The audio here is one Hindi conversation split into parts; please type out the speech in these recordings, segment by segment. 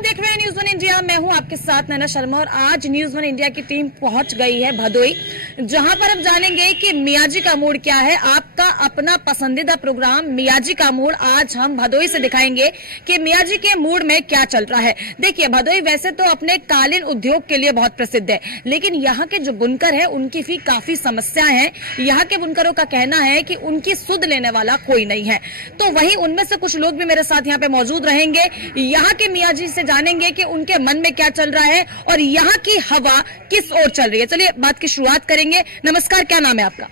आप देख रहे हैं न्यूज़ वन इंडिया। मैं हूं आपके साथ नैना शर्मा और आज न्यूज़ वन इंडिया की टीम पहुंच गई है भदोई, जहां पर अब जानेंगे कि मियाजी का मूड क्या है। आपका अपना पसंदीदा प्रोग्राम मियाजी का मूड आज हम भदोई से दिखाएंगे कि मियाजी के मूड में क्या चल रहा है। देखिए, भदोई वैसे तो अपने कालीन उद्योग के लिए बहुत प्रसिद्ध है, लेकिन यहाँ के जो बुनकर है उनकी भी काफी समस्याएं हैं। यहाँ के बुनकरों का कहना है कि उनकी सुध लेने वाला कोई नहीं है। तो वही उनमें से कुछ लोग भी मेरे साथ यहाँ पे मौजूद रहेंगे। यहाँ के मियाजी से जानेंगे कि उनके मन में क्या चल रहा है और यहाँ की हवा किस ओर चल रही है। चलिए बात की शुरुआत करेंगे। नमस्कार, क्या नाम है आपका?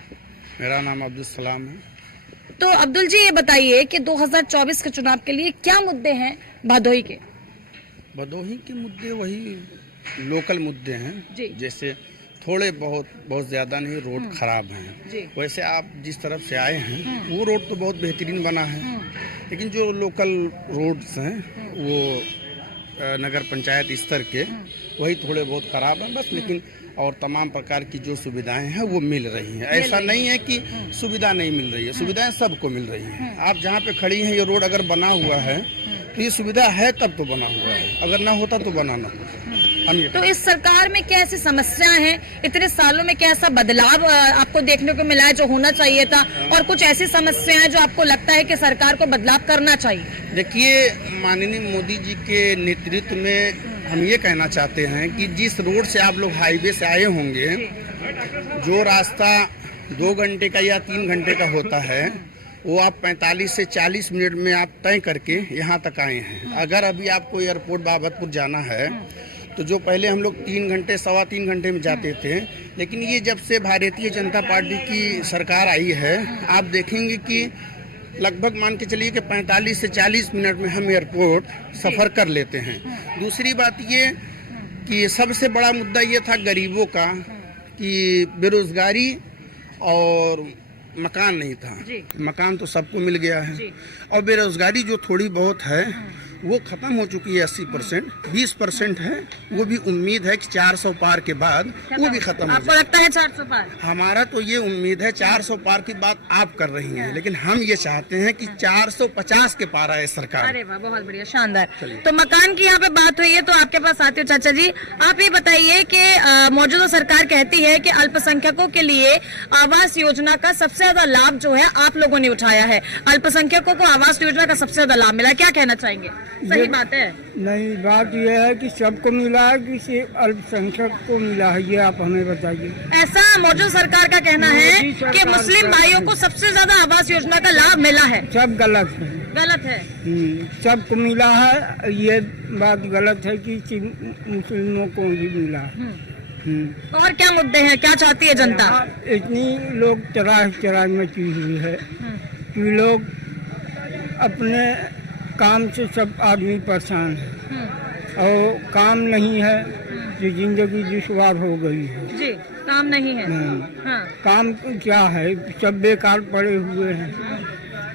मेरा नाम अब्दुल सलाम है। तो अब्दुल जी, ये बताइए कि 2024 के चुनाव के लिए क्या मुद्दे हैं भदोई के? भदोही के मुद्दे वही लोकल मुद्दे हैं जी। जैसे थोड़े बहुत ज़्यादा नहीं, रोड खराब हैं। वैसे आप जिस तरफ से आए हैं वो रोड तो बहुत बेहतरीन बना है, लेकिन जो लोकल रोड्स हैं वो नगर पंचायत स्तर के वही थोड़े बहुत खराब हैं बस। लेकिन और तमाम प्रकार की जो सुविधाएं हैं वो मिल रही हैं। ऐसा नहीं है कि सुविधा नहीं मिल रही है, सुविधाएं सबको मिल रही हैं। आप जहाँ पे खड़ी हैं, ये रोड अगर बना हुआ है तो ये सुविधा है तब तो बना हुआ है, अगर ना होता तो बना ना होता। तो इस सरकार में क्या ऐसी समस्याएं हैं, इतने सालों में क्या ऐसा बदलाव आपको देखने को मिला है जो होना चाहिए था, और कुछ ऐसी समस्याएं जो आपको लगता है कि सरकार को बदलाव करना चाहिए? देखिए, माननीय मोदी जी के नेतृत्व में हम ये कहना चाहते हैं कि जिस रोड से आप लोग हाईवे से आए होंगे, जो रास्ता 2 घंटे का या 3 घंटे का होता है वो आप 45 से 40 मिनट में आप तय करके यहाँ तक आए हैं। अगर अभी आपको एयरपोर्ट बाबतपुर जाना है तो जो पहले हम लोग 3 घंटे 3.25 घंटे में जाते थे, लेकिन ये जब से भारतीय जनता पार्टी की सरकार आई है आप देखेंगे कि लगभग मान के चलिए कि 45 से 40 मिनट में हम एयरपोर्ट सफ़र कर लेते हैं। दूसरी बात ये कि सबसे बड़ा मुद्दा ये था गरीबों का कि बेरोजगारी और मकान नहीं था। मकान तो सबको मिल गया है और बेरोजगारी जो थोड़ी बहुत है वो खत्म हो चुकी है। 80% 20% है, वो भी उम्मीद है कि 400 पार के बाद वो भी खत्म हो जाए। आपको लगता है 400 पार? हमारा तो ये उम्मीद है। 400 पार की बात आप कर रही हैं, लेकिन हम ये चाहते हैं कि 450 के पार आए सरकार। अरे वाह, बहुत बढ़िया, शानदार। तो मकान की यहाँ पे बात हुई है तो आपके पास आते हो चाचा जी। आप ये बताइए कि मौजूदा सरकार कहती है कि अल्पसंख्यकों के लिए आवास योजना का सबसे ज्यादा लाभ जो है आप लोगों ने उठाया है। अल्पसंख्यकों को आवास योजना का सबसे ज्यादा लाभ मिला, क्या कहना चाहेंगे? सही बात है? नहीं, बात यह है कि सबको मिला है कि सिर्फ अल्पसंख्यक को मिला है, ये आप हमें बताइए। ऐसा मौजूदा सरकार का कहना है कि मुस्लिम भाइयों को सबसे ज्यादा आवास योजना का लाभ मिला है। सब गलत है। गलत है? सबको मिला है, ये बात गलत है कि मुस्लिमों को ही मिला है। और क्या मुद्दे हैं, क्या चाहती है जनता? इतनी लोग चराह मची हुई है कि लोग अपने काम से सब आदमी परेशान है और काम नहीं है, जो जिंदगी दुश्वार हो गई है। जी, काम नहीं है। हाँ। काम क्या है, सब बेकार पड़े हुए हैं।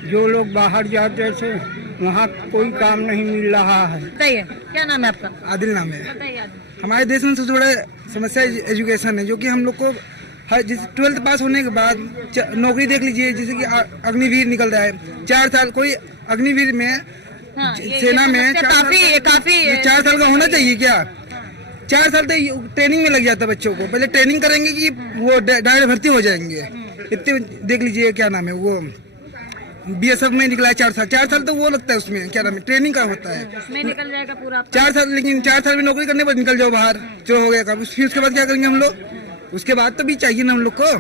जो लोग बाहर जाते थे वहाँ कोई काम नहीं मिल रहा है। बताइए, क्या नाम है आपका? आदिल नाम है। बताइए आदिल। हमारे देश में सबसे बड़ा समस्या एजुकेशन है, जो कि हम लोग को हर जैसे 12th पास होने के बाद नौकरी देख लीजिए, जैसे कि अग्निवीर निकल रहा है 4 साल। कोई अग्निवीर में सेना में 4 साल का होना चाहिए क्या? 4 साल तो ट्रेनिंग में लग जाता है बच्चों को। पहले ट्रेनिंग करेंगे कि वो डायरेक्ट भर्ती हो जाएंगे। इतने देख लीजिए, क्या नाम है वो BSF में निकला है 4 साल। 4 साल तो वो लगता है उसमें, क्या नाम है, ट्रेनिंग का होता है। उसमें निकल जाएगा पूरा 4 साल, लेकिन 4 साल में नौकरी करने पर निकल जाओ बाहर, जो हो गया काम। फिर उसके बाद क्या करेंगे हम लोग? उसके बाद तो भी चाहिए ना हम लोग को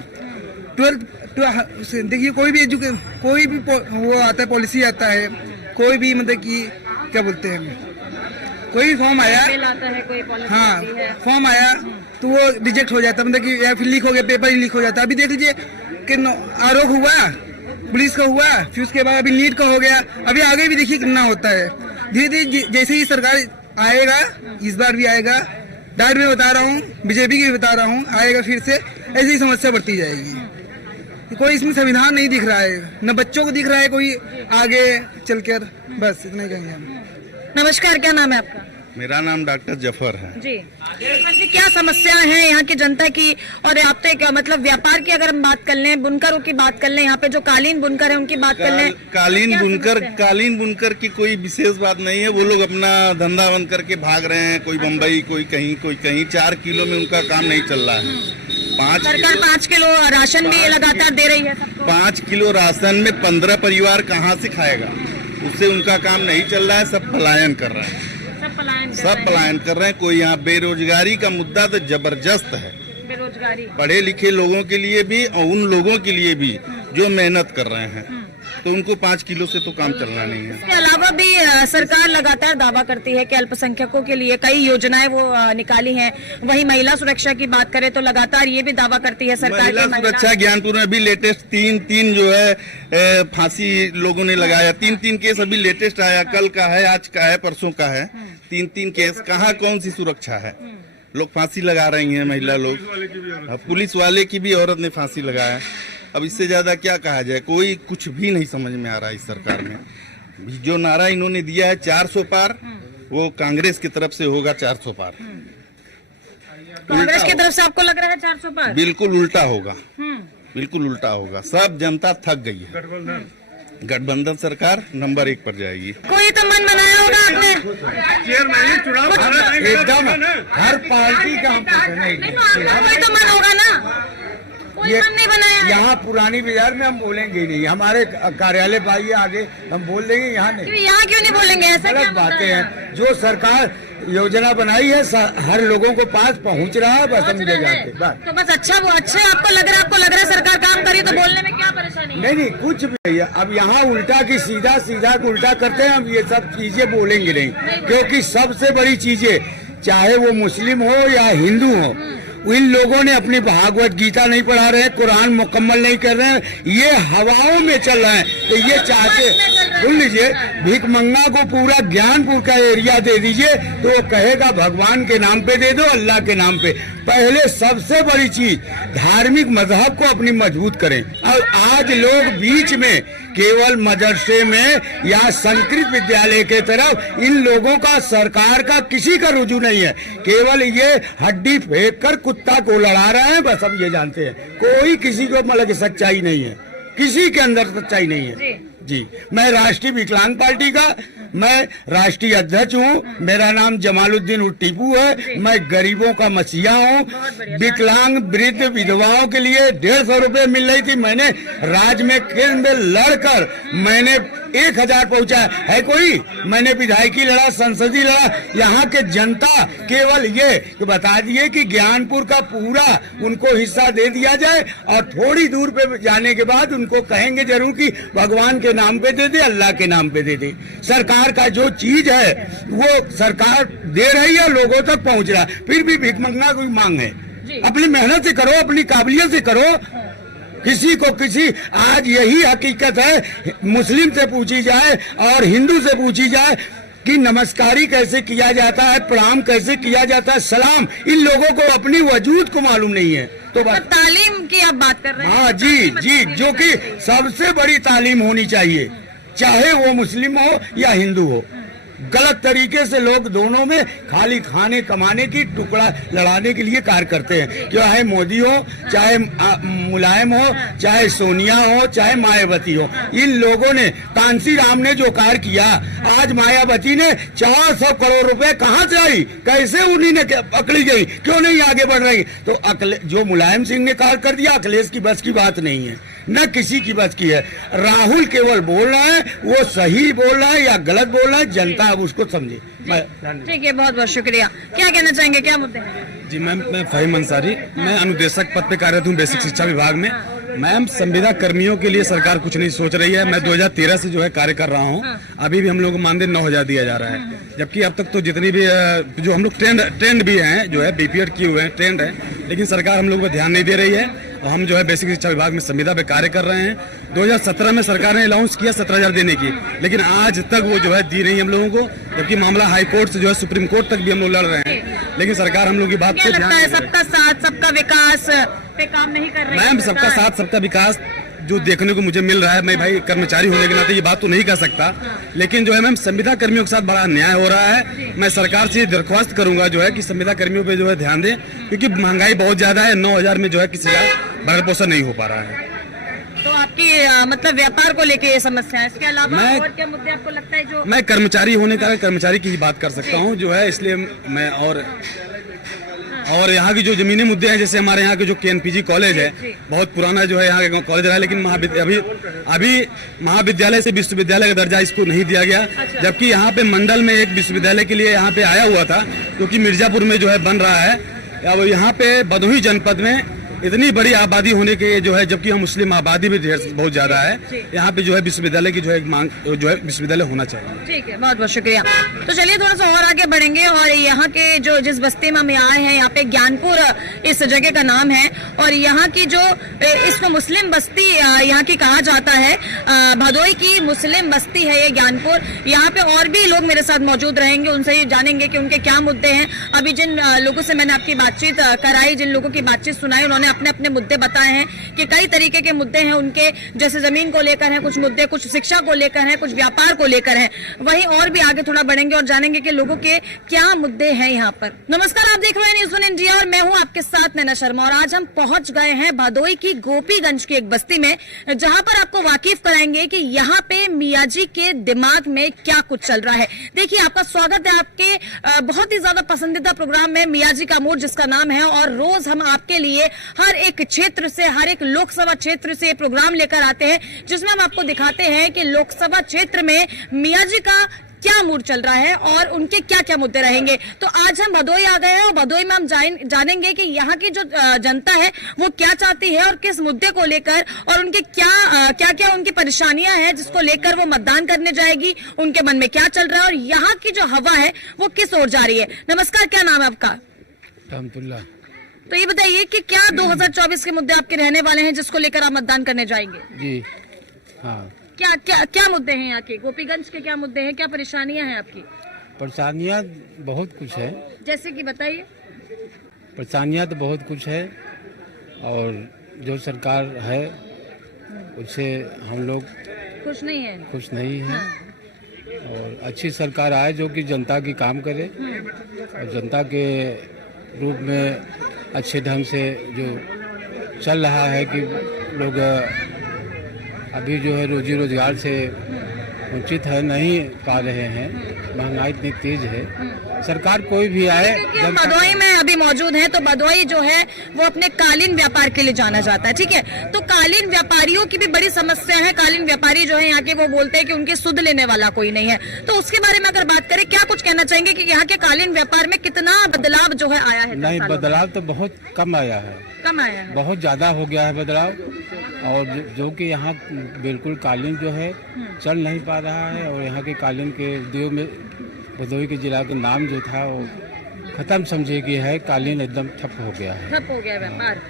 12th। देखिए, कोई भी वो आता है, पॉलिसी आता है, कोई भी मतलब कि क्या बोलते हैं, कोई भी फॉर्म आया, हाँ फॉर्म आया तो वो रिजेक्ट हो जाता है, मतलब कि या फिर लीक हो गया, पेपर ही लीक हो जाता है। अभी देख लीजिए कि आरोप हुआ, पुलिस का हुआ, फिर उसके बाद अभी नीट का हो गया, अभी आगे भी देखिए कितना होता है। धीरे धीरे जैसे ही सरकार आएगा, इस बार भी आएगा, डायरेक्ट में बता रहा हूँ, बीजेपी की भी बता रहा हूँ, आएगा फिर से ऐसी ही समस्या बढ़ती जाएगी। कोई इसमें संविधान नहीं दिख रहा है, न बच्चों को दिख रहा है कोई आगे चलकर। बस इतना ही कहेंगे हम। नमस्कार, क्या नाम है आपका? मेरा नाम डॉक्टर जफर है। जी जी, क्या समस्या है यहाँ की जनता की? और आप तो एक मतलब व्यापार की अगर हम बात कर लें, बुनकरों की बात कर लें, यहाँ पे जो कालीन बुनकर है उनकी बात कर लें, कालीन बुनकर की कोई विशेष बात नहीं है। वो लोग अपना धंधा बंद करके भाग रहे हैं, कोई बम्बई, कोई कहीं 4 किलो में उनका काम नहीं चल रहा है। सरकार 5 किलो राशन भी लगातार दे रही है सबको। 5 किलो राशन में 15 परिवार कहाँ से खाएगा? उससे उनका काम नहीं चल रहा है। सब पलायन कर रहे हैं, सब पलायन कर रहे हैं। कोई यहाँ बेरोजगारी का मुद्दा तो जबरदस्त है, बेरोजगारी पढ़े लिखे लोगों के लिए भी और उन लोगों के लिए भी जो मेहनत कर रहे हैं, तो उनको 5 किलो से तो काम चलना नहीं है। इसके अलावा भी सरकार लगातार दावा करती है कि अल्पसंख्यकों के लिए कई योजनाएं वो निकाली हैं। वहीं महिला सुरक्षा की बात करें तो लगातार ये भी दावा करती है सरकार महिला सुरक्षा ज्ञानपुर में अभी लेटेस्ट तीन जो है फांसी लोगों ने लगाया। 3 केस अभी लेटेस्ट आया, कल का है, आज का है, परसों का है। 3 केस। कहाँ कौन सी सुरक्षा है? लोग फांसी लगा रही हैं महिला लोग। पुलिस वाले की भी औरत ने फांसी लगाया। अब इससे ज्यादा क्या कहा जाए? कोई कुछ भी नहीं समझ में आ रहा है इस सरकार में। जो नारा इन्होंने दिया है 400 पार, वो कांग्रेस की तरफ से होगा 400 पार। कांग्रेस की तरफ से आपको लग रहा है 400 पार? बिल्कुल उल्टा होगा, बिल्कुल उल्टा होगा। सब जनता थक गई है। गठबंधन सरकार नंबर 1 पर जाएगी। कोई तो मन बनाया होगा आपने? एकदम हर पार्टी का हम नहीं तो आपका कोई तो मन होगा ना? कोई मन नहीं बनाया है? यहाँ पुरानी बाजार में हम बोलेंगे ही नहीं। हमारे कार्यालय पाइए आगे, हम बोल देंगे यहाँ नहीं। यहाँ क्यों नहीं बोलेंगे? ऐसा क्या गलत बातें हैं। जो सरकार योजना बनाई है हर लोगों को पास पहुँच रहा है, बस हम ले जाते बस। तो बस अच्छा आपको लग रहा है सरकार काम करी, तो बोलने में क्या परेशानी है? नहीं कुछ भी नहीं है। अब यहाँ उल्टा की सीधा को उल्टा करते हैं। हम ये सब चीजें बोलेंगे नहीं, क्योंकि सबसे बड़ी चीजें, चाहे वो मुस्लिम हो या हिंदू हो, इन लोगों ने अपनी भागवत गीता नहीं पढ़ा रहे हैं, कुरान मुकम्मल नहीं कर रहे हैं, ये हवाओं में चल रहे हैं। तो ये चाहते, सुन लीजिए, भिखमंगा को पूरा ज्ञानपुर का एरिया दे दीजिए तो वो कहेगा भगवान के नाम पे दे दो, अल्लाह के नाम पे। पहले सबसे बड़ी चीज धार्मिक मजहब को अपनी मजबूत करें। और आज लोग बीच में केवल मदरसे में या संस्कृत विद्यालय के तरफ इन लोगों का, सरकार का किसी का रुझान नहीं है। केवल ये हड्डी फेंक कर कुत्ता को लड़ा रहे हैं, बस हम ये जानते हैं। कोई किसी को मतलब की सच्चाई नहीं है, किसी के अंदर सच्चाई नहीं है। जी, मैं राष्ट्रीय विकलांग पार्टी का मैं राष्ट्रीय अध्यक्ष हूँ। मेरा नाम जमालुद्दीन टीपू है। मैं गरीबों का मसीहा हूँ। विकलांग वृद्ध विधवाओं के लिए 150 रुपए मिल रही थी। मैंने राज्य में केंद्र में लड़कर मैंने 1000 पहुंचा है। कोई मैंने विधायकी लड़ा, संसदीय लड़ा। यहाँ के जनता केवल ये कि बता दिए कि ज्ञानपुर का पूरा उनको हिस्सा दे दिया जाए, और थोड़ी दूर पे जाने के बाद उनको कहेंगे जरूर कि भगवान के नाम पे दे दे, अल्लाह के नाम पे दे दे। सरकार का जो चीज है वो सरकार दे रही है, लोगों तक पहुंच रहा है। फिर भी भिखमंगा कोई मांग है? अपनी मेहनत से करो, अपनी काबिलियत से करो। किसी को किसी, आज यही हकीकत है, मुस्लिम से पूछी जाए और हिंदू से पूछी जाए कि नमस्कारी कैसे किया जाता है, प्रणाम कैसे किया जाता है, सलाम, इन लोगों को अपनी वजूद को मालूम नहीं है। तो तालीम की आप बात कर रहे हैं? हाँ जी, जो कि सबसे बड़ी तालीम होनी चाहिए, चाहे वो मुस्लिम हो या हिंदू हो। गलत तरीके से लोग दोनों में खाली खाने कमाने की टुकड़ा लड़ाने के लिए कार्य करते हैं। चाहे मोदी हो, चाहे मुलायम हो, चाहे सोनिया हो, चाहे मायावती हो, इन लोगों ने, कांसी राम ने जो कार्य किया, आज मायावती ने 400 करोड़ रुपए कहाँ से आई, कैसे उन्हीं ने पकड़ी गई, क्यों नहीं आगे बढ़ रही? तो जो मुलायम सिंह ने कार्य कर दिया, अखिलेश की बस की बात नहीं है, न किसी की बस की है। राहुल केवल बोल रहा है, वो सही बोल रहा है या गलत बोल रहा है, जनता अब उसको समझे। ठीक है, बहुत बहुत शुक्रिया। क्या कहना चाहेंगे, क्या मुद्दे हैं? जी मैम, मैं फहीम अंसारी, मैं अनुदेशक पद पे कार्यरत हूँ बेसिक शिक्षा विभाग में। मैम, संविदा कर्मियों के लिए सरकार कुछ नहीं सोच रही है। मैं 2013 से जो है कार्य कर रहा हूँ। अभी भी हम लोग को मानदेय 9000 दिया जा रहा है, जबकि अब तक तो जितनी भी जो हम लोग ट्रेंड भी हैं, जो है बीपीएड किए हुए हैं, ट्रेंड है, लेकिन सरकार हम लोग पर ध्यान नहीं दे रही है। और हम जो है बेसिक शिक्षा विभाग में संविदा पे कार्य कर रहे हैं। 2017 में सरकार ने अलाउंस किया 17000 देने की, लेकिन आज तक वो जो है दी नहीं हम लोगों को, जबकि मामला हाई कोर्ट से जो है सुप्रीम कोर्ट तक भी हम लोग लड़ रहे हैं, लेकिन सरकार हम लोग की बात पे ध्यान नहीं दे रही है। सबका साथ सबका विकास पे काम नहीं कर रही है मैम। सबका साथ सबका विकास जो देखने को मुझे मिल रहा है, मैं भाई कर्मचारी होने के नाते ये बात तो नहीं कह सकता, लेकिन जो है मैम संविदा कर्मियों के साथ बड़ा अन्याय हो रहा है। मैं सरकार से ये दरख्वास्त करूंगा जो है कि संविदा कर्मियों पे जो है ध्यान दें, क्योंकि महंगाई बहुत ज्यादा है। 9,000 में जो है किसी का भरण पोषण नहीं हो पा रहा है। तो आपकी मतलब व्यापार को लेके ये समस्या है, इसके अलावा और क्या मुद्दे आपको लगता है जो? मैं कर्मचारी होने का कर्मचारी की ही बात कर सकता हूँ जो है, इसलिए मैं और यहाँ की जो जमीनी मुद्दे हैं, जैसे हमारे यहाँ के जो KNPG कॉलेज है, बहुत पुराना जो है यहाँ का कॉलेज रहा है, लेकिन अभी महाविद्यालय से विश्वविद्यालय का दर्जा इसको नहीं दिया गया। जबकि यहाँ पे मंडल में एक विश्वविद्यालय के लिए यहाँ पे आया हुआ था, जो कि मिर्जापुर में जो है बन रहा है। अब यहाँ पे भदोही जनपद में इतनी बड़ी आबादी होने के जो है, जबकि हम मुस्लिम आबादी भी बहुत ज्यादा है, यहाँ पे जो है विश्वविद्यालय की जो है मांग जो है विश्वविद्यालय होना चाहिए। ठीक है, बहुत बहुत शुक्रिया। तो चलिए थोड़ा सा और आगे बढ़ेंगे और यहाँ के जो जिस बस्ती में हम आए हैं, यहाँ पे ज्ञानपुर इस जगह का नाम है, और यहाँ की जो इसको मुस्लिम बस्ती यहाँ की कहा जाता है, भदोई की मुस्लिम बस्ती है ये ज्ञानपुर। यहाँ पे और भी लोग मेरे साथ मौजूद रहेंगे, उनसे ही जानेंगे कि उनके क्या मुद्दे हैं। अभी जिन लोगों से मैंने आपकी बातचीत कराई, जिन लोगों की बातचीत सुनाई, उन्होंने अपने अपने मुद्दे बताए हैं कि कई तरीके के मुद्दे हैं उनके, जैसे जमीन को लेकर हैं कुछ मुद्दे, कुछ शिक्षा को लेकर हैं, कुछ व्यापार को लेकर हैं। वहीं और भी आगे थोड़ा बढ़ेंगे और जानेंगे कि लोगों के क्या मुद्दे हैं यहाँ पर। नमस्कार, आप देख रहे हैं न्यूज़ 1 इंडिया और मैं हूँ आपके साथ नैना शर्मा। और आज हम पहुंच गए हैं भदोई की गोपीगंज की एक बस्ती में, जहां पर आपको वाकिफ कराएंगे कि यहाँ पे मियाँ जी के दिमाग में क्या कुछ चल रहा है। देखिए, आपका स्वागत है आपके बहुत ही ज्यादा पसंदीदा प्रोग्राम में मियाँ जी का मूड जिसका नाम है, और रोज हम आपके लिए हर एक क्षेत्र से, हर एक लोकसभा क्षेत्र से प्रोग्राम लेकर आते हैं, जिसमें हम आपको दिखाते हैं कि लोकसभा क्षेत्र में मियाँ जी का क्या मूड चल रहा है और उनके क्या क्या मुद्दे रहेंगे। तो आज हम भदोई आ गए हैं और भदोई में हम जानेंगे कि यहाँ की जो जनता है वो क्या चाहती है और किस मुद्दे को लेकर, और उनके क्या उनकी परेशानियां हैं जिसको लेकर वो मतदान करने जाएगी, उनके मन में क्या चल रहा है और यहाँ की जो हवा है वो किस ओर जा रही है। नमस्कार, क्या नाम है आपका? रहमतुल्लाह। तो ये बताइए कि क्या 2024 के मुद्दे आपके रहने वाले हैं जिसको लेकर आप मतदान करने जाएंगे? जी हाँ। क्या मुद्दे हैं यहाँ के? गोपीगंज के क्या मुद्दे हैं, क्या परेशानियां हैं आपकी? परेशानियाँ बहुत कुछ है। जैसे कि बताइए। परेशानियाँ तो बहुत कुछ है, और जो सरकार है उससे हम लोग खुश नहीं है। खुश नहीं है। और अच्छी सरकार आए जो कि जनता की काम करे, और जनता के रूप में अच्छे ढंग से जो चल रहा है कि लोग अभी जो है रोजी रोजगार से वंचित है, नहीं पा रहे हैं, महंगाई इतनी तेज है। सरकार कोई भी आए। भदोई में अभी मौजूद है, तो भदोई जो है वो अपने कालीन व्यापार के लिए जाना जाता है, ठीक है। तो कालीन व्यापारियों की भी बड़ी समस्या है। कालीन व्यापारी जो है यहाँ के, वो बोलते हैं कि उनके सुध लेने वाला कोई नहीं है। तो उसके बारे में अगर बात करें, क्या कुछ कहना चाहेंगे कि यहाँ के कालीन व्यापार में कितना बदलाव जो है आया है? नहीं, बदलाव तो बहुत कम आया है। कम आया है, बहुत ज्यादा हो गया है बदलाव। और जो कि यहाँ बिल्कुल कालीन जो है चल नहीं पा रहा है, और यहाँ के कालीन के उद्योग में भदोई के जिला का नाम जो था वो खत्म समझे कि है, कालीन एकदम ठप हो गया है। ठप हो गया व्यापार,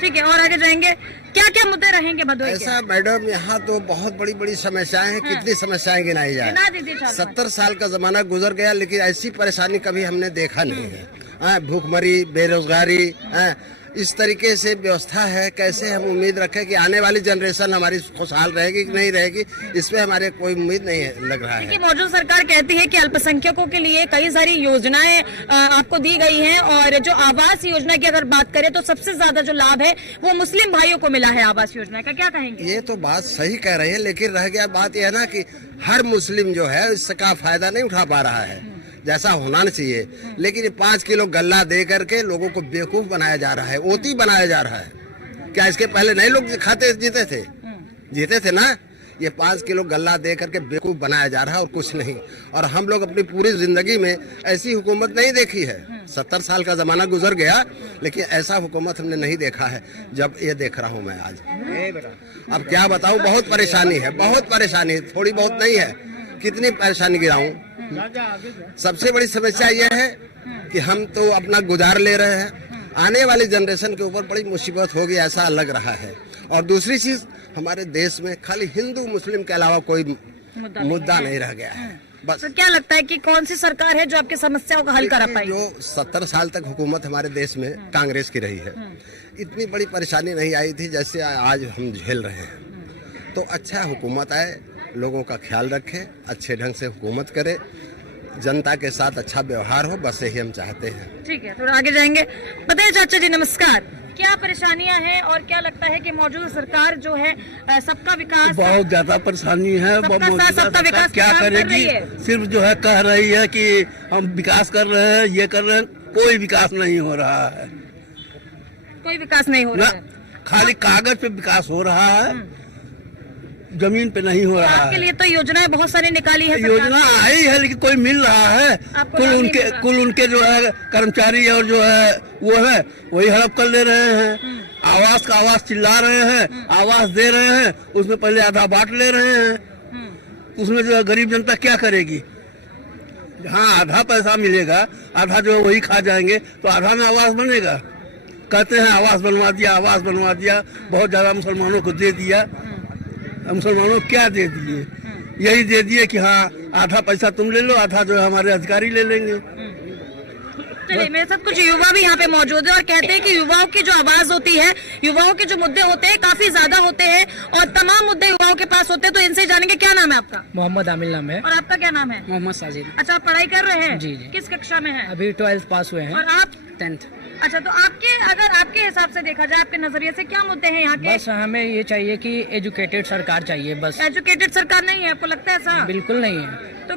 ठीक है। और आगे जाएंगे, क्या क्या मुद्दे रहेंगे भदोई के? ऐसा मैडम, यहाँ तो बहुत बड़ी बड़ी समस्याएं हैं। कितनी समस्याएं गिनाई जाए। 70 साल का जमाना गुजर गया, लेकिन ऐसी परेशानी कभी हमने देखा नहीं है। भूखमरी, बेरोजगारी, इस तरीके से व्यवस्था है। कैसे हम उम्मीद रखें कि आने वाली जनरेशन हमारी खुशहाल रहेगी कि नहीं रहेगी, इसमें हमारे कोई उम्मीद नहीं है, लग रहा है। मौजूदा सरकार कहती है कि अल्पसंख्यकों के लिए कई सारी योजनाएं आपको दी गई हैं, और जो आवास योजना की अगर बात करें तो सबसे ज्यादा जो लाभ है वो मुस्लिम भाइयों को मिला है आवास योजना का। क्या कहेंगे? ये तो बात सही कह रहे हैं, लेकिन रह गया बात यह है ना कि हर मुस्लिम जो है इसका फायदा नहीं उठा पा रहा है जैसा होना चाहिए। लेकिन 5 किलो गल्ला दे करके लोगों को बेवकूफ बनाया जा रहा है, ओती बनाया जा रहा है। क्या इसके पहले नहीं लोग खाते जीते थे ना? ये 5 किलो गल्ला दे करके बेवकूफ बनाया जा रहा है और कुछ नहीं। और हम लोग अपनी पूरी जिंदगी में ऐसी हुकूमत नहीं देखी है। 70 साल का जमाना गुजर गया, लेकिन ऐसा हुकूमत हमने नहीं देखा है जब ये देख रहा हूँ मैं आज। अब क्या बताऊँ, बहुत परेशानी है, बहुत परेशानी, थोड़ी बहुत नहीं है, कितनी परेशानी गिराऊं। सबसे बड़ी समस्या यह है कि हम तो अपना गुजार ले रहे हैं, आने वाली जनरेशन के ऊपर बड़ी मुसीबत होगी ऐसा लग रहा है। और दूसरी चीज, हमारे देश में खाली हिंदू मुस्लिम के अलावा कोई मुद्दा नहीं रह गया है। बस। तो क्या लगता है कि कौन सी सरकार है जो आपकी समस्याओं का हल कर पाएगी? जो 70 साल तक हुकूमत हमारे देश में कांग्रेस की रही है, इतनी बड़ी परेशानी नहीं आई थी जैसे आज हम झेल रहे हैं। तो अच्छा हुकूमत आए, लोगों का ख्याल रखे, अच्छे ढंग से हुकूमत करे, जनता के साथ अच्छा व्यवहार हो, बस यही हम चाहते हैं। ठीक है, थोड़ा आगे जाएंगे। बताइए चाचा जी, नमस्कार। क्या परेशानियां हैं और क्या लगता है कि मौजूदा सरकार जो है सबका विकास, बहुत ज्यादा परेशानी है। सबका साथ, मौजूदा सबका सरकार विकास क्या कर रही करेगी? है। सिर्फ जो है कह रही है कि हम विकास कर रहे हैं, ये कर रहे हैं, कोई विकास नहीं हो रहा है कोई विकास नहीं हो ना। रहा है। खाली कागज पे विकास हो रहा है, जमीन पे नहीं हो रहा आपके है। लिए तो योजनाएं बहुत सारी निकाली है सरकार योजना ने। आई है लेकिन कोई मिल रहा है। आपको लाभ नहीं मिल रहा। कुल उनके जो है कर्मचारी और जो है वो है वही हड़प कर ले रहे हैं। आवास का आवास चिल्ला रहे हैं, आवास दे रहे हैं, उसमें पहले आधा बांट ले रहे हैं। उसमें जो है गरीब जनता क्या करेगी? हाँ, आधा पैसा मिलेगा, आधा जो है वही खा जाएंगे, तो आधा में आवास बनेगा। कहते हैं आवास बनवा दिया, आवास बनवा दिया, बहुत ज्यादा मुसलमानों को दे दिया। मुसलमानों को क्या दे दिए? यही दे दिए कि हाँ आधा पैसा तुम ले लो, आधा जो है हमारे अधिकारी ले लेंगे। चलिए, मेरे साथ कुछ युवा भी यहाँ पे मौजूद है और कहते हैं कि युवाओं की जो आवाज होती है, युवाओं के जो मुद्दे होते हैं काफी ज्यादा होते हैं और तमाम मुद्दे युवाओं के पास होते हैं। तो इनसे जानेंगे, क्या नाम है आपका? मोहम्मद आमिल नाम है। और आपका क्या नाम है? मोहम्मद साजिद। अच्छा, आप पढ़ाई कर रहे हैं? जी, जी। किस कक्षा में है? अभी 12th पास हुए हैं। और आप? 10th। अच्छा, तो अगर आपके हिसाब से देखा जाए, आपके नजरिए से क्या मुद्दे हैं यहाँ के? बस हमें ये चाहिए कि एजुकेटेड सरकार चाहिए बस। एजुकेटेड सरकार नहीं है, आपको लगता है ऐसा? बिल्कुल नहीं है। तो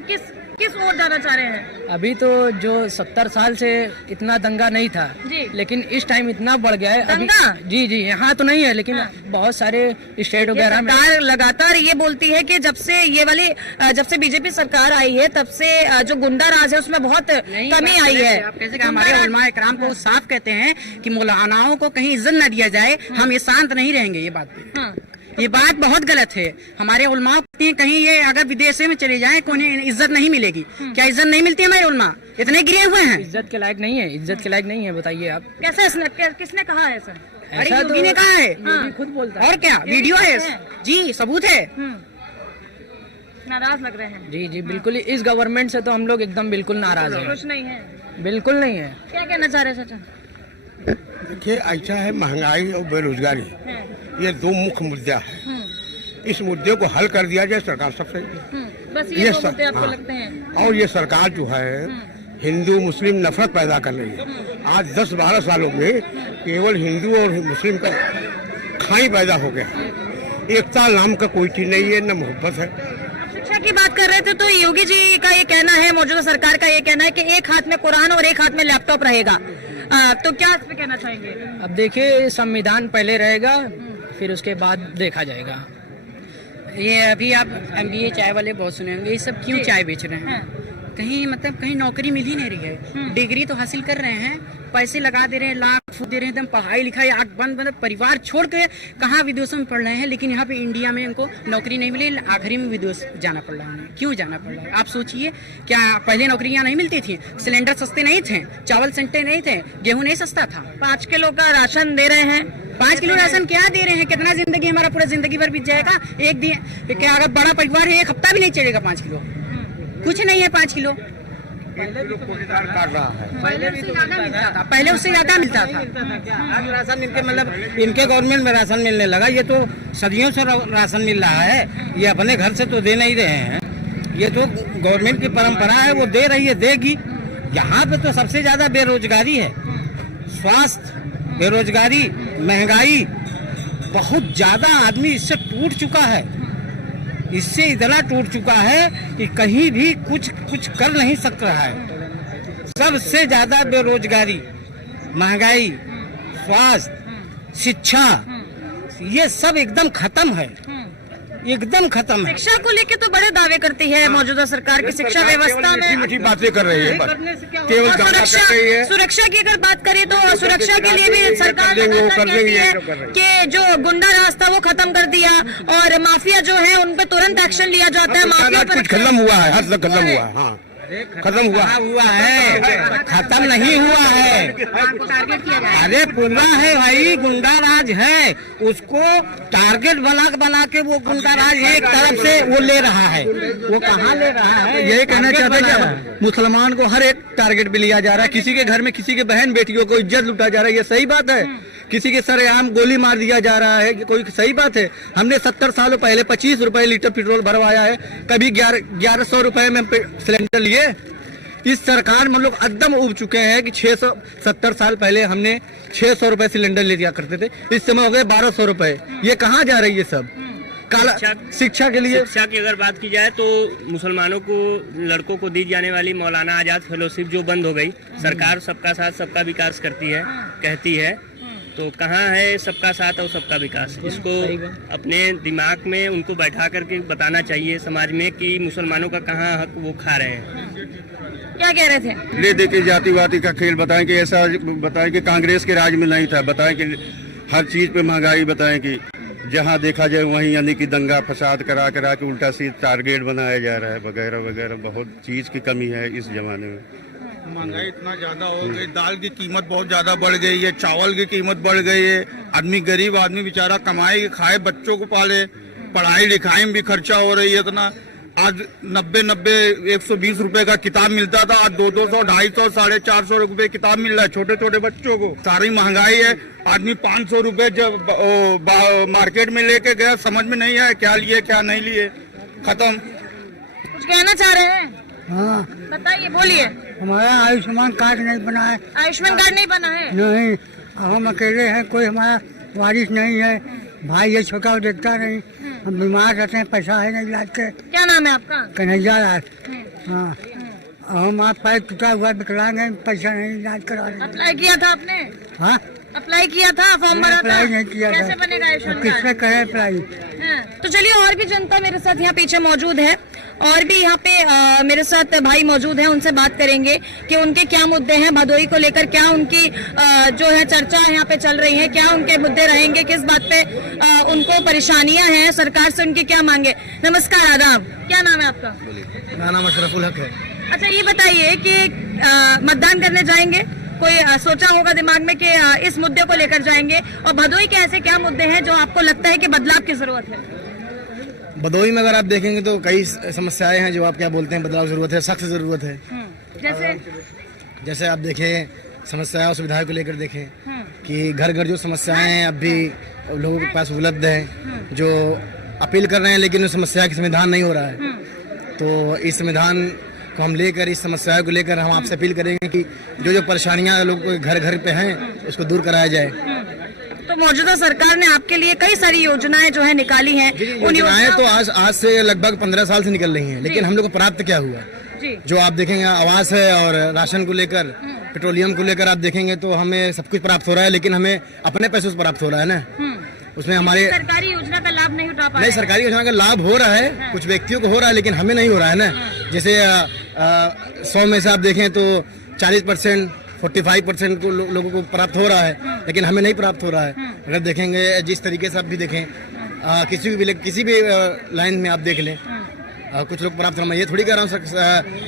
किस ओर जाना चाह रहे हैं? अभी तो जो 70 साल से इतना दंगा नहीं था, जी। लेकिन इस टाइम इतना बढ़ गया है अभी। दंगा? जी जी, यहाँ तो नहीं है लेकिन बहुत सारे स्टेट वगैरह में सरकार लगातार ये बोलती है कि जब से बीजेपी सरकार आई है तब से जो गुंडा राज है उसमें बहुत कमी आई है। आप कैसे कि हमारे उलमा इकराम को साफ कहते हैं कि मौलानाओं को कहीं इज्जत न दिया जाए, हम ये शांत नहीं रहेंगे। ये बात बहुत गलत है। हमारे उलमा कहीं ये अगर विदेश में चले जाएं कोई इज्जत नहीं मिलेगी। क्या इज्जत नहीं मिलती? हमारे उलमा इतने गिरे हुए हैं, इज्जत के लायक नहीं है। इज्जत के लायक नहीं है, बताइए आप। कैसे? किसने कहा है सर? अरे ऐसा योगी ने कहा है, योगी खुद बोलता है। और क्या वीडियो है जी, सबूत है। नाराज लग रहे हैं? जी जी, बिल्कुल। इस गवर्नमेंट से तो हम लोग एकदम बिल्कुल नाराज हैं। कुछ नहीं है, बिल्कुल नहीं है। क्या कहना चाह रहे हैं चाचा? देखिए, ऐसा है, महंगाई और बेरोजगारी ये दो मुख्य मुद्दा है। इस मुद्दे को हल कर दिया जाए सरकार सबसे। बस ये दो मुद्दे आपको लगते हैं? और ये सरकार जो है हिंदू मुस्लिम नफरत पैदा कर रही है। आज 10-12 सालों में केवल हिंदू और मुस्लिम का खाई पैदा हो गया। एकता नाम का कोई चीज नहीं है, न मोहब्बत है। शिक्षा की बात कर रहे थे तो योगी जी का ये कहना है, मौजूदा सरकार का ये कहना है कि एक हाथ में कुरान और एक हाथ में लैपटॉप रहेगा। तो क्या इस पे कहना चाहेंगे? अब देखिए, संविधान पहले रहेगा, फिर उसके बाद देखा जाएगा। ये अभी आप MBA चाय वाले बहुत सुने होंगे, ये सब क्यों चाय बेच रहे हैं? कहीं मतलब कहीं नौकरी मिल ही नहीं रही है। डिग्री तो हासिल कर रहे हैं, पैसे लगा दे रहे हैं, लाख फूट दे रहे हैं, एकदम पढ़ाई लिखाई आग बंद, मतलब परिवार छोड़ के कहाँ विदेशों में पढ़ रहे हैं, लेकिन यहाँ पे इंडिया में उनको नौकरी नहीं मिली, आखिरी में विदेश जाना पड़ रहा है उन्हें। क्यों जाना पड़ रहा है? आप सोचिए, क्या पहले नौकरियाँ नहीं मिलती थी? सिलेंडर सस्ते नहीं थे, चावल सस्ते नहीं थे, गेहूँ नहीं सस्ता था। 5 किलो का राशन दे रहे हैं। 5 किलो राशन क्या दे रहे हैं? कितना जिंदगी हमारा पूरा जिंदगी भर बीत जाएगा। एक दिन क्या, अगर बड़ा परिवार है, एक हफ्ता भी नहीं चलेगा 5 किलो। कुछ नहीं है 5 किलो। कर रहा है। पहले उससे ज्यादा मिलता था। आज राशन इनके मतलब इनके गवर्नमेंट में राशन मिलने लगा। ये तो सदियों से राशन मिल रहा है, ये अपने घर से तो दे नहीं रहे हैं। ये तो गवर्नमेंट की परंपरा है, वो दे रही है, देगी। यहाँ पे तो सबसे ज्यादा बेरोजगारी है, स्वास्थ्य, बेरोजगारी, महंगाई, बहुत ज्यादा आदमी इससे टूट चुका है। इससे इतना टूट चुका है कि कहीं भी कुछ कर नहीं सक रहा है। सबसे ज्यादा बेरोजगारी, महंगाई, स्वास्थ्य, शिक्षा, ये सब एकदम खत्म है, एकदम खत्म है। शिक्षा को लेके तो बड़े दावे करती है मौजूदा सरकार की। शिक्षा व्यवस्था में मीठी बातें कर रही है, केवल और दावा कर रही है। सुरक्षा की अगर बात करें तो सुरक्षा के लिए भी सरकार लगातार कहती है कि जो गुंडा राज था वो खत्म कर दिया और माफिया जो है उन पे तुरंत एक्शन लिया जाता है। माफिया पर कुछ खत्म हुआ है, हद तक खत्म हुआ है। हाँ, खत्म हुआ है, खत्म नहीं हुआ है। अरे पूरा है भाई, गुंडा राज है, उसको टारगेट बना के वो गुंडा राज एक तरफ से वो ले रहा है। वो कहाँ ले रहा है? यही कहना चाहते हैं कि मुसलमान को हर एक टारगेट पे लिया जा रहा है। किसी के घर में किसी के बहन बेटियों को इज्जत लुटा जा रहा है। ये सही बात है किसी के सरेआम गोली मार दिया जा रहा है, कि कोई सही बात है? हमने 70 सालों पहले 25 रुपए लीटर पेट्रोल भरवाया है, कभी 1100 रुपए में सिलेंडर लिए। इस सरकार में हम लोग एकदम उब चुके हैं कि 670 साल पहले हमने 600 रुपए सिलेंडर ले दिया करते थे, इस समय हो गए 1200 रुपए। ये कहाँ जा रही है सब? काला शिक्षा के लिए। शिक्षा की अगर बात की जाए तो मुसलमानों को, लड़कों को दी जाने वाली मौलाना आजाद फेलोशिप जो बंद हो गई, सरकार सबका साथ सबका विकास करती है, कहती है, तो कहाँ है सबका साथ और सबका विकास? इसको अपने दिमाग में उनको बैठा करके बताना चाहिए समाज में कि मुसलमानों का कहाँ हक वो खा रहे हैं। क्या कह रहे थे? ले दे के जातिवादी का खेल बताएं कि ऐसा बताएं कि कांग्रेस के राज में नहीं था, बताएं कि हर चीज पे महंगाई, बताएं कि जहाँ देखा जाए वहीं यानी कि दंगा फसाद करा के उल्टा सीधा टारगेट बनाया जा रहा है, वगैरह वगैरह। बहुत चीज की कमी है इस जमाने में। महंगाई इतना ज्यादा हो गई, दाल की कीमत बहुत ज्यादा बढ़ गई है, चावल की कीमत बढ़ गई है। आदमी, गरीब आदमी बेचारा कमाए खाए, बच्चों को पाले, पढ़ाई लिखाई में भी खर्चा हो रही है इतना। आज 90 120 रुपए का किताब मिलता था, आज 200 250 450 रुपए किताब मिल रहा है छोटे छोटे बच्चों को। सारी महंगाई है। आदमी 500 रुपए जब मार्केट में लेके गया, समझ में नहीं आया क्या लिए क्या नहीं लिए, खत्म। कुछ कहना चाह रहे हैं? हाँ बताइए, बोलिए। हमारा आयुष्मान कार्ड नहीं बना है। आयुष्मान कार्ड नहीं बना है? नहीं, हम अकेले हैं, कोई हमारा वारिस नहीं है। भाई ये छोटा वो देखता नहीं, हम बीमार रहते हैं, पैसा है नहीं इलाज के। क्या नाम है आपका? कन्हैया लाल। हाँ, हम आप पैर टूटा हुआ विकलांग है, पैसा नहीं इलाज करा रहे। अप्लाई किया था आपने? हाँ, अप्लाई किया था, फॉर्म भरा था? अप्लाई नहीं किया था। कैसे बनेगा आयुष्मान कार्ड? किससे करे अप्लाई? तो चलिए, और भी जनता मेरे साथ यहाँ पीछे मौजूद है, और भी यहाँ पे मेरे साथ भाई मौजूद हैं, उनसे बात करेंगे कि उनके क्या मुद्दे हैं भदोई को लेकर, क्या उनकी जो है चर्चा यहाँ पे चल रही है, क्या उनके मुद्दे रहेंगे, किस बात पे उनको परेशानियां हैं, सरकार से उनकी क्या मांगे। नमस्कार, आदाब, क्या नाम है आपका? मेरा नाम अशरफुल हक है। अच्छा, ये बताइए कि मतदान करने जाएंगे, कोई सोचा होगा दिमाग में कि इस मुद्दे को लेकर जाएंगे, और भदोई के ऐसे क्या मुद्दे हैं जो आपको लगता है कि बदलाव की जरूरत है? भदोई में अगर आप देखेंगे तो कई समस्याएं हैं जो आप क्या बोलते हैं बदलाव जरूरत है, सख्त जरूरत है। जैसे आप देखें, समस्याएं और सुविधाओं को लेकर देखें कि घर घर जो समस्याएं हैं अब भी लोगों के पास उपलब्ध हैं, जो अपील कर रहे हैं, लेकिन उस समस्या का समाधान नहीं हो रहा है। तो इस समाधान को हम लेकर, इस समस्याओं को लेकर हम आपसे अपील करेंगे कि जो जो परेशानियां लोगों के घर घर पे हैं उसको दूर कराया जाए। तो मौजूदा सरकार ने आपके लिए कई सारी योजनाएं जो है निकाली हैं। उन योजनाएं तो आज से लगभग 15 साल से निकल रही हैं, लेकिन हम लोग को प्राप्त क्या हुआ? जो आप देखेंगे आवास है और राशन को लेकर, पेट्रोलियम को लेकर आप देखेंगे तो हमें सब कुछ प्राप्त हो रहा है, लेकिन हमें अपने पैसों से प्राप्त हो रहा है ना। उसमें हमारे सरकारी योजना का लाभ नहीं उठा पा रहे। नहीं, सरकारी योजना का लाभ हो रहा है, कुछ व्यक्तियों को हो रहा है, लेकिन हमें नहीं हो रहा है ना। जैसे 100 में से आप देखें तो 40% 45% को लोगों को प्राप्त हो रहा है, लेकिन हमें नहीं प्राप्त हो रहा है। अगर देखेंगे जिस तरीके से आप भी देखें, किसी भी लाइन में आप देख लें, कुछ लोग प्राप्त हो रहा है। ये थोड़ी कह रहा हूँ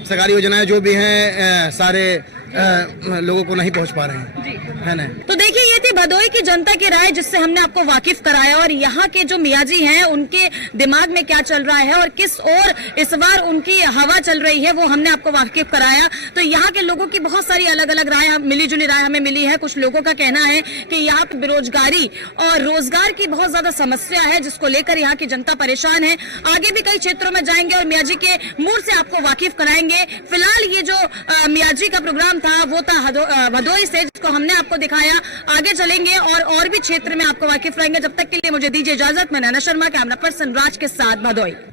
सरकारी योजनाएं जो भी हैं सारे लोगों को नहीं पहुंच पा रहे हैं, है ना। तो देखिए, ये थी भदोई की जनता की राय जिससे हमने आपको वाकिफ कराया, और यहाँ के जो मियाजी हैं उनके दिमाग में क्या चल रहा है और किस ओर इस बार उनकी हवा चल रही है, वो हमने आपको वाकिफ कराया। तो यहाँ के लोगों की बहुत सारी अलग अलग राय, मिली जुली राय हमें मिली है। कुछ लोगों का कहना है कि यहाँ पे बेरोजगारी और रोजगार की बहुत ज्यादा समस्या है, जिसको लेकर यहाँ की जनता परेशान है। आगे भी कई क्षेत्रों में जाएंगे और मियाजी के मूड से आपको वाकिफ कराएंगे। फिलहाल ये जो मियाजी का प्रोग्राम था वो था भदोई से, जिसको हमने आपको दिखाया। आगे चलेंगे और भी क्षेत्र में आपको वाकिफ रहेंगे। जब तक के लिए मुझे दीजिए इजाजत। मैं नैना शर्मा, कैमरा पर्सन राज के साथ, भदोई।